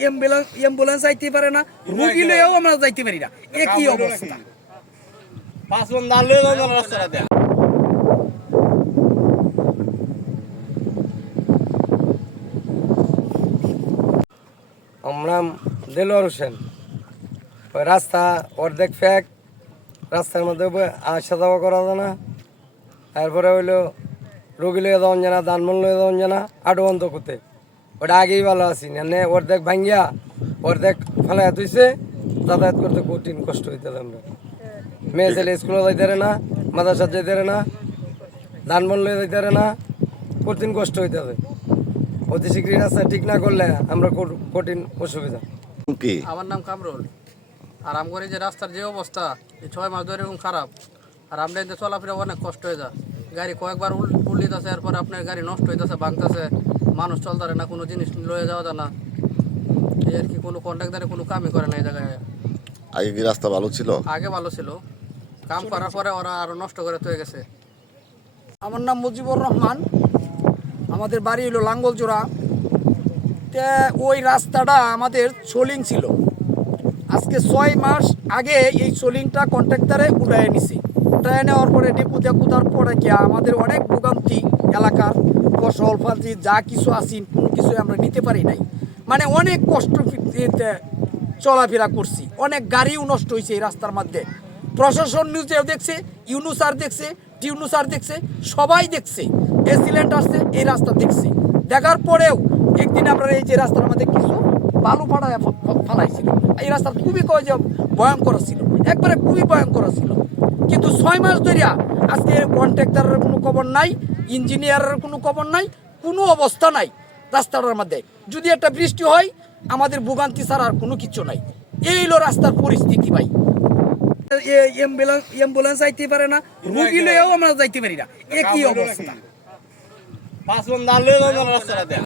Ambulance ambulance যাইতে পারে না রুগী লয়েও আমরা যাইতে পারি না। একই অবস্থা। পাঁচ দেন আমরা দেলোয়ার হোসেন। ওই রাস্তা অর্ধেক ফ্যাক রাস্তার মধ্যে আসা যাওয়া করা যায় না। তারপরে হইল রুগী লয়ে যাওয়ান জানা দানমন লয়ে যাওয়ান জানা আটো অন্ত করতে। ওটা আগেই ভালো আছি না অর্ধেক ভাঙ্গিয়া অর্ধেক ফেলাইয়া তুইছে যাতায়াত করতে কঠিন কষ্ট হইতে আমরা মেয়ে ছেলে স্কুলে যাইতে পারে না মাদ্রাসা যাইতে পারে না ধানবন লয়ে যাইতে পারে না কঠিন কষ্ট হইতে হবে অতি শীঘ্রই রাস্তা ঠিক না করলে আমরা কঠিন অসুবিধা। কি? আমার নাম কামরুল। আর আমগর যে রাস্তার যে অবস্থা এই ছয় মাস ধরে এরকম খারাপ। আর আমরা এতে চলাফেরা অনেক কষ্ট হয়ে যায়। গাড়ি কয়েকবার উল- উল্লিতেছে এরপরে আপনার গাড়ি নষ্ট হইতেছে ভাঙতেছে। মানুষ চল চলতারে না কোনো জিনিস লয়ে যাওয়া যায় না। এই আর কি কোনো কন্ট্রাক্টারে কোনো কামই করে না এই জায়গায়। আগে কি রাস্তা ভালো ছিল? আগে ভালো ছিল। কাম করার পরে ওরা আরও নষ্ট করে তৈরি গেছে। আমার নাম মুজিবুর রহমান। আমাদের বাড়ি হলো লাঙ্গলজোড়া তে ওই রাস্তাটা আমাদের সোলিং ছিল। আজকে ছয় মাস আগে এই সোলিংটা কন্ট্রাক্টারে উড়ায় নিছে। উড়ায় নেওয়ার পরে ডেপুতে কুতার পরে কি আমাদের অনেক ভোগান্তি এলাকার ফসল ফাজি যা কিছু আছি, কোনো কিছু আমরা নিতে পারি নাই। মানে অনেক কষ্ট চলাফেরা করছি। অনেক গাড়িও নষ্ট হয়েছে এই রাস্তার মধ্যে। প্রশাসন নিউজেও দেখছে ইউনুসার দেখছে টিউনুসার দেখছে, সবাই দেখছে। এসিলেন্ট আসছে, এই রাস্তা দেখছে। দেখার পরেও একদিন আমরা এই যে রাস্তার মধ্যে কিছু বালু ফাটায় ফালাইছিল এই রাস্তা খুবই কয় যে ভয়ঙ্কর ছিল। একবারে খুবই ভয়ঙ্কর ছিল। কিন্তু ছয় মাস ধরিয়া আজকে কন্ট্রাক্টারের কোনো খবর নাই। ইঞ্জিনিয়ারের কোনো খবর নাই কোনো অবস্থা নাই রাস্তাটার মধ্যে। যদি একটা বৃষ্টি হয় আমাদের ভোগান্তি ছাড়া আর কোনো কিছু নাই। এই হলো রাস্তার পরিস্থিতি ভাই। অ্যাম্বুলেন্স অ্যাম্বুলেন্স যাইতে পারে না রুগী লয়েও আমরা যাইতে পারি না। একই অবস্থা? পাঁচ রাস্তাটা দেন।